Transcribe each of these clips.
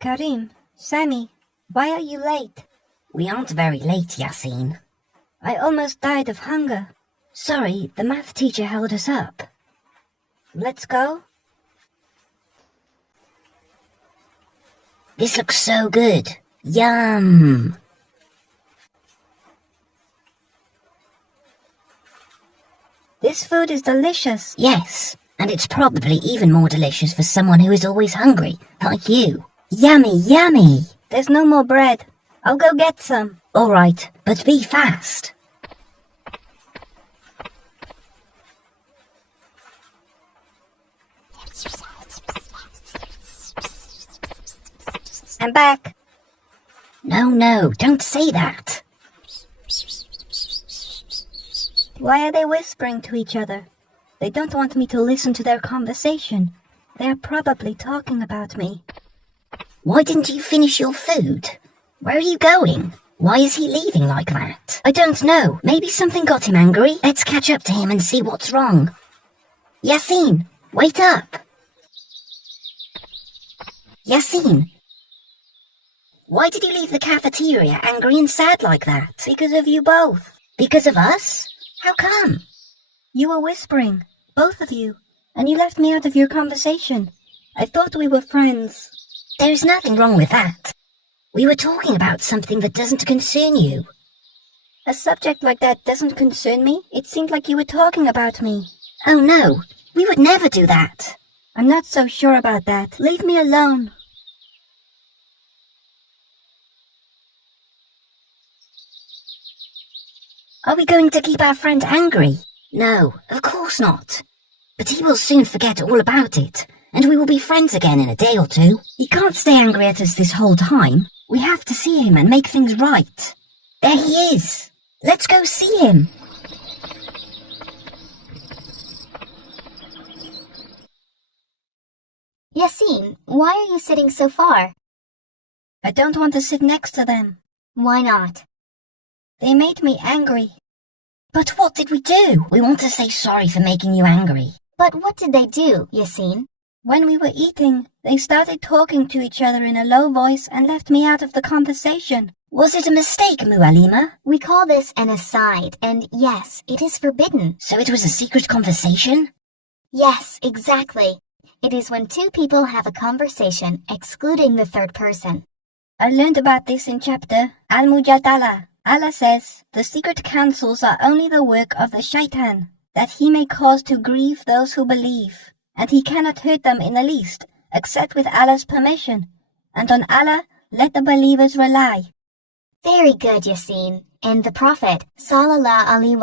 Karim, Sammy, why are you late? We aren't very late, Yasin. I almost died of hunger. Sorry, the math teacher held us up. Let's go? This looks so good. Yum! This food is delicious. Yes, and it's probably even more delicious for someone who is always hungry, like you. Yummy, yummy! There's no more bread. I'll go get some. All right, but be fast. I'm back. No, don't say that. Why are they whispering to each other? They don't want me to listen to their conversation. They're probably talking about me. Why didn't you finish your food? Where are you going? Why is he leaving like that? I don't know. Maybe something got him angry. Let's catch up to him and see what's wrong. Yasin, wait up. Yasin. Why did you leave the cafeteria angry and sad like that? Because of you both. Because of us? How come? You were whispering, both of you, and you left me out of your conversation. I thought we were friends. There's nothing wrong with that. We were talking about something that doesn't concern you. A subject like that doesn't concern me. It seemed like you were talking about me. Oh no, we would never do that. I'm not so sure about that. Leave me alone. Are we going to keep our friend angry? No, of course not. But he will soon forget all about it, and we will be friends again in a day or two. He can't stay angry at us this whole time. We have to see him and make things right. There he is. Let's go see him. Yasin, why are you sitting so far? I don't want to sit next to them. Why not? They made me angry. But what did we do? We want to say sorry for making you angry. But what did they do, Yasin? When we were eating, they started talking to each other in a low voice and left me out of the conversation. Was it a mistake, Mualima? We call this an aside, and yes, it is forbidden. So it was a secret conversation? Yes, exactly. It is when two people have a conversation, excluding the third person. I learned about this in chapter Al-Mujadala. Allah says, the secret counsels are only the work of the shaitan, that he may cause to grieve those who believe, and he cannot hurt them in the least, except with Allah's permission, and on Allah let the believers rely. Very good, Yasin. And the Prophet, sallallahu alaihi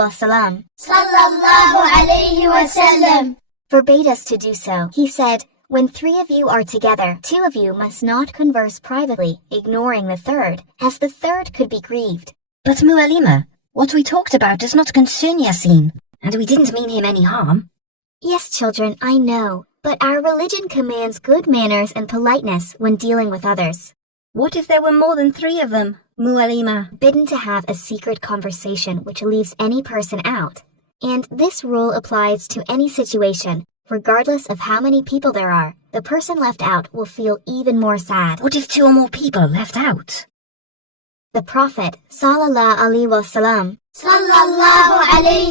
wasallam, forbade us to do so. He said, when three of you are together, two of you must not converse privately, ignoring the third, as the third could be grieved. But Mualima, what we talked about does not concern Yasin, and we didn't mean him any harm. Yes, children, I know, but our religion commands good manners and politeness when dealing with others. What if there were more than three of them, Mualima? Forbidden to have a secret conversation which leaves any person out. And this rule applies to any situation, regardless of how many people there are. The person left out will feel even more sad. What if two or more people are left out? The Prophet, sallallahu alaihi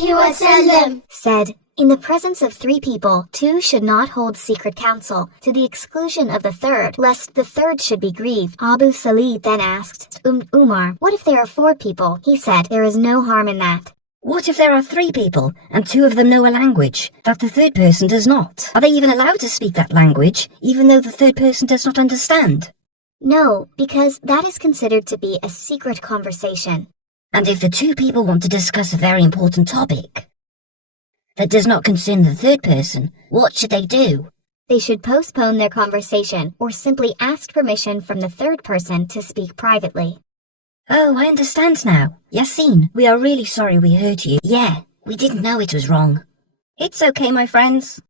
wasallam, said, in the presence of three people, two should not hold secret counsel, to the exclusion of the third, lest the third should be grieved. Abu Salih then asked, Umar, what if there are four people? He said, there is no harm in that. What if there are three people, and two of them know a language that the third person does not? Are they even allowed to speak that language, even though the third person does not understand? No, because that is considered to be a secret conversation. And if the two people want to discuss a very important topic that does not concern the third person, what should they do? They should postpone their conversation or simply ask permission from the third person to speak privately. Oh, I understand now. Yasin, we are really sorry we hurt you. Yeah, we didn't know it was wrong. It's okay, my friends.